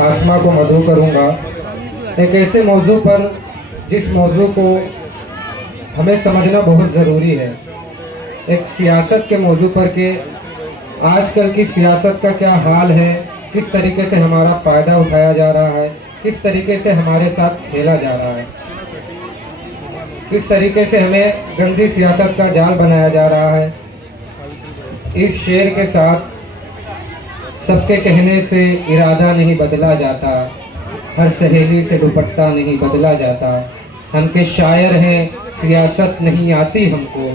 आसमा को मदऊ करूंगा एक ऐसे मौजू पर जिस मौजू को हमें समझना बहुत ज़रूरी है। एक सियासत के मौजू पर के आजकल की सियासत का क्या हाल है, किस तरीके से हमारा फ़ायदा उठाया जा रहा है, किस तरीके से हमारे साथ खेला जा रहा है, किस तरीके से हमें गंदी सियासत का जाल बनाया जा रहा है। इस शेर के साथ सबके कहने से इरादा नहीं बदला जाता, हर सहेली से दुपट्टा नहीं बदला जाता। हम के शायर हैं सियासत नहीं आती हमको,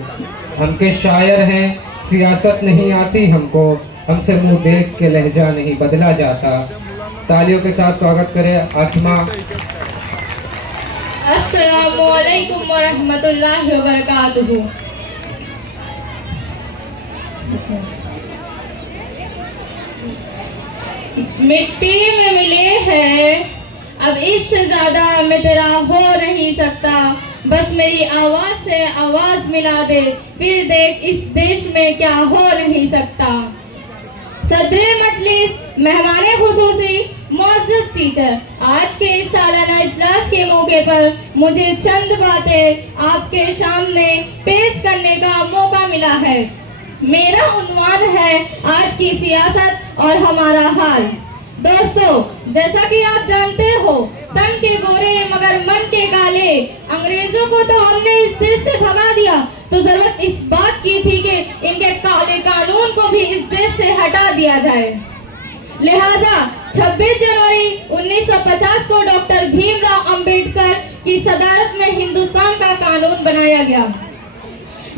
हम के शायर हैं सियासत नहीं आती हमको, हमसे मुंह देख के लहजा नहीं बदला जाता। तालियों के साथ स्वागत करें आसमा। अस्सलामु अलैकुम व रहमतुल्लाहि व बरकातुहू। मिट्टी में मिले हैं, अब इससे ज्यादा मैं तेरा हो नहीं सकता। बस मेरी आवाज से आवाज मिला दे, फिर देख इस देश में क्या हो नहीं सकता। सदरे मजलिस, मेहमाने खुसूसी, मुअज़्ज़ज़ टीचर, आज के इस सालाना इजलास के मौके पर मुझे चंद बातें आपके सामने पेश करने का मौका मिला है। मेरा उन्वान है आज की सियासत और हमारा हाल। दोस्तों, जैसा कि आप जानते हो, तन के गोरे मगर मन के काले अंग्रेजों को तो हमने इस देश से भगा दिया, तो जरूरत इस बात की थी कि इनके काले कानून को भी इस देश से हटा दिया जाए। लिहाजा 26 जनवरी 1950 को डॉक्टर भीमराव अंबेडकर की सदारत में हिंदुस्तान का कानून बनाया गया।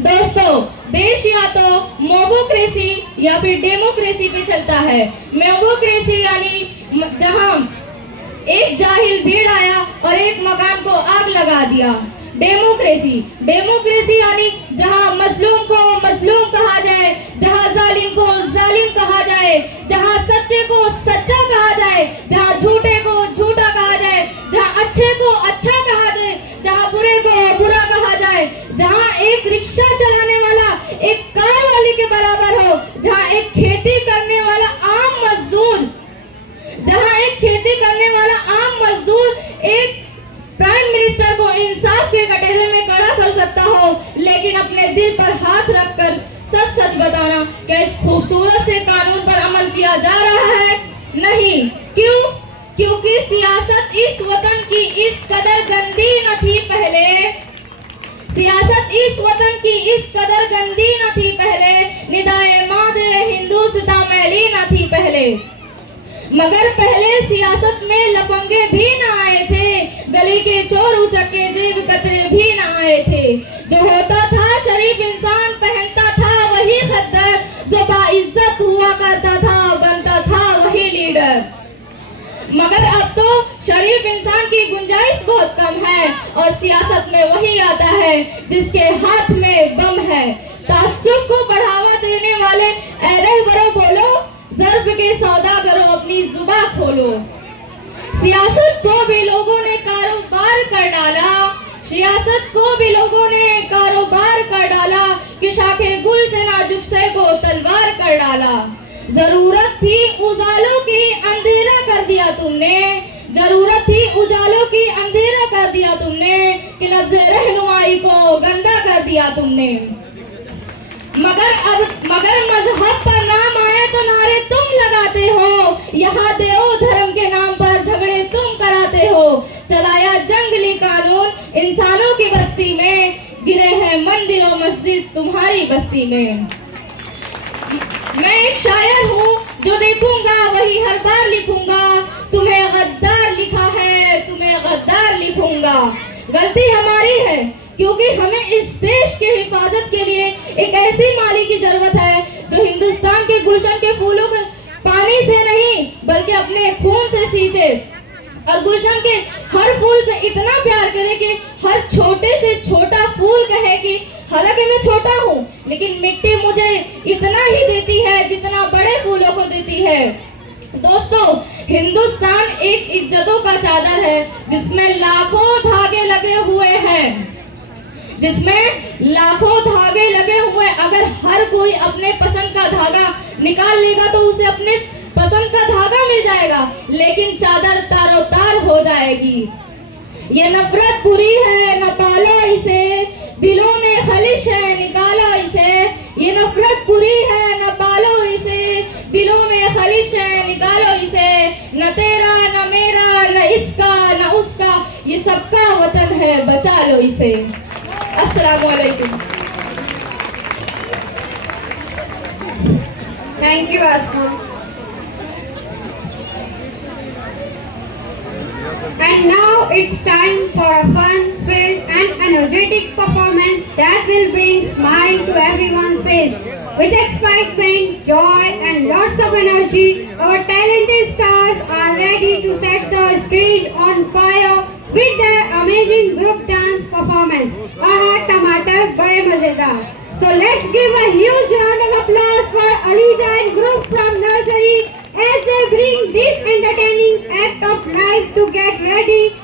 दोस्तों, देश या तो मोबोक्रेसी या फिर डेमोक्रेसी पे चलता है। मोबोक्रेसी यानी जहां एक जाहिल भीड़ आया और एक मकान को आग लगा दिया। डेमोक्रेसी यानी जहां मजलूम को मजलूम कहा जाए, जहां जालिम को जालिम कहा जाए, जहां सच्चे को सच्चा कहा जाए, जहां झूठे को झूठा कहा जाए, जहां अच्छे को अच्छा कहा जाए, जहां बुरे को बुरा कहा जाए, जहां एक रिक्शा चलाने वाला एक कार वाले के बराबर हो, जहां एक खेती करने वाला आम मजदूर एक प्राइम मिनिस्टर को इंसाफ के कटोरे में खड़ा कर सकता हो, लेकिन अपने दिल पर हाथ रखकर सच सच बताना कि इस खूबसूरत से कानून पर अमल किया जा रहा है। नहीं, क्यों? क्योंकि सियासत इस वतन की इस कदर गंदी न थी पहले। सियासत इस वतन की इस कदर गंदी न थी पहले, निदाए मादे हिंदुस्तान मैली न थी पहले। मगर पहले सियासत में लफंगे भी न आए थे, गली के चोर उचक्के जेब कतरे भी न आए थे। जो होता था शरीफ इंसान पहनता था वही खद्दर, जो बाइज्जत हुआ करता था बनता था वही लीडर। मगर अब तो शरीफ इंसान की गुंजाइश बहुत कम है और सियासत में वही आता है जिसके हाथ में बम है। ताज्जुब को बढ़ावा देने वाले ऐ रहबरो बोलो, ज़र्ब के सौदागरों अपनी जुबान खोलो। सियासत को भी लोगों ने कारोबार कर डाला, सियासत को भी लोगों ने कारोबार कर डाला कि शाखे गुल से नाजुक से को तलवार कर डाला। जरूरत थी उजालों की अंधेरा कर दिया तुमने, जरूरत थी उजालों की अंधेरा कर दिया तुमने, कि लफ्ज़ रहनुमाई को गंदा कर दिया तुमने। मगर मजहब पर नाम आए तो नारे तुम लगाते हो, यहाँ देव धर्म के नाम पर झगड़े तुम कराते हो। चलाया जंगली कानून इंसानों की बस्ती में, गिरे हैं मंदिर और मस्जिद तुम्हारी बस्ती में। मैं एक शायर हूँ जो देखूंगा वही हर बार लिखूंगा, तुम्हें गद्दार लिखा है तुम्हें गद्दार लिखूंगा। गलती हमारी है क्योंकि हमें इस देश की हिफाजत के लिए एक ऐसी माली की जरूरत है जो हिंदुस्तान के गुलशन के फूलों को पानी से नहीं बल्कि अपने खून से सींचे और गुलशन के हर फूल से इतना प्यार करे कि हर छोटे से छोटा फूल कहे कि हालांकि मैं छोटा हूँ लेकिन मिट्टी मुझे इतना ही देती है जितना बड़े फूलों को देती है। दोस्तों, हिंदुस्तान एक इज्जतों का चादर है जिसमें लाखों धागे लगे हुए हैं, जिसमें लाखों धागे लगे हुए। अगर हर कोई अपने पसंद का धागा निकाल लेगा तो उसे अपने पसंद का धागा मिल जाएगा, लेकिन चादर तारो तार हो जाएगी। ये नफरत बुरी है, न पालो इसे, दिलों में खलिश है, निकालो इसे। ये नफरत बुरी है, न पालो इसे, दिलों में खलिश है, निकालो इसे। न तेरा न मेरा न इसका न उसका, ये सबका वतन है, बचा लो इसे। अस्सलाम वालेकुम। Thank you, Asma. And now it's time for a fun-filled and energetic performance that will bring smile to everyone's face. With excitement, joy and lots of energy, our talented stars are ready to set the stage on fire with their amazing group dance performance. Aha Tamatar Bade Mazedar. So let's give a huge round of applause for Aliza and group from nursery as they bring this entertaining act of life to get ready